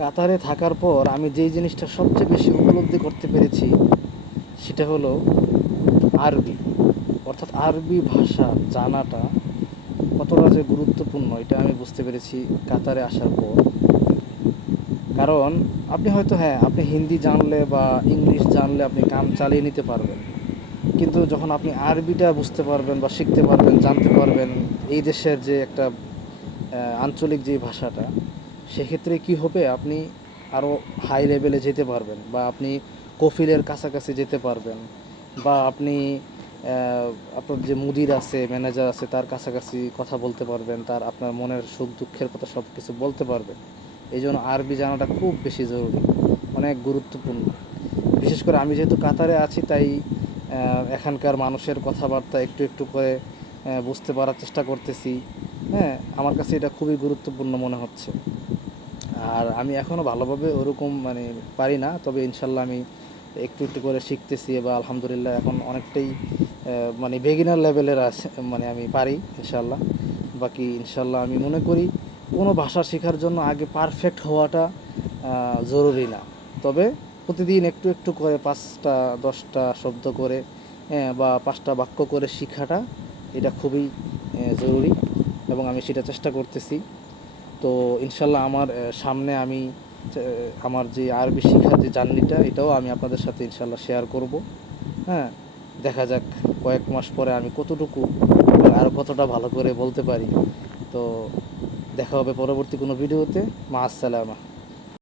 কাতারে থাকার পর আমি যেই জিনিসটা সবচেয়ে বেশি উপলব্ধি করতে পেরেছি সেটা হলো আরবি, অর্থাৎ আরবি ভাষা জানাটা কতটা যে গুরুত্বপূর্ণ এটা আমি বুঝতে পেরেছি কাতারে আসার পর। কারণ আপনি হয়তো, হ্যাঁ, আপনি হিন্দি জানলে বা ইংলিশ জানলে আপনি কাম চালিয়ে নিতে পারবেন, কিন্তু যখন আপনি আরবিটা বুঝতে পারবেন বা শিখতে পারবেন, জানতে পারবেন এই দেশের যে একটা আঞ্চলিক যে ভাষাটা, সেক্ষেত্রে কি হবে, আপনি আরও হাই লেভেলে যেতে পারবেন বা আপনি কফিলের কাছাকাছি যেতে পারবেন বা আপনি আপনার যে মুদির আছে, ম্যানেজার আছে, তার কাছাকাছি কথা বলতে পারবেন, তার আপনার মনের সুখ দুঃখের কথা সব কিছু বলতে পারবেন। এই জন্য আরবি জানাটা খুব বেশি জরুরি, অনেক গুরুত্বপূর্ণ। বিশেষ করে আমি যেহেতু কাতারে আছি তাই এখানকার মানুষের কথাবার্তা একটু একটু করে বুঝতে পারার চেষ্টা করতেছি। হ্যাঁ, আমার কাছে এটা খুবই গুরুত্বপূর্ণ মনে হচ্ছে। আর আমি এখনও ভালোভাবে ওরকম মানে পারি না, তবে ইনশাল্লাহ আমি একটু একটু করে শিখতেছি বা আলহামদুলিল্লাহ এখন অনেকটাই মানে বেগিনার লেভেলের আছে, মানে আমি পারি ইনশাল্লাহ। বাকি ইনশাল্লাহ আমি মনে করি কোনো ভাষা শেখার জন্য আগে পারফেক্ট হওয়াটা জরুরি না, তবে প্রতিদিন একটু একটু করে 5টা 10টা শব্দ করে বা 5টা বাক্য করে শেখাটা এটা খুবই জরুরি এবং আমি সেটা চেষ্টা করতেছি। তো ইনশাল্লাহ আমার সামনে আমি আমার যে আরবি শেখার যে জার্নিটা এটাও আমি আপনাদের সাথে ইনশাল্লাহ শেয়ার করব। হ্যাঁ, দেখা যাক কয়েক মাস পরে আমি কতটুকু আর কতটা ভালো করে বলতে পারি। তো দেখা হবে পরবর্তী কোনো ভিডিওতে। মা আসসালামা।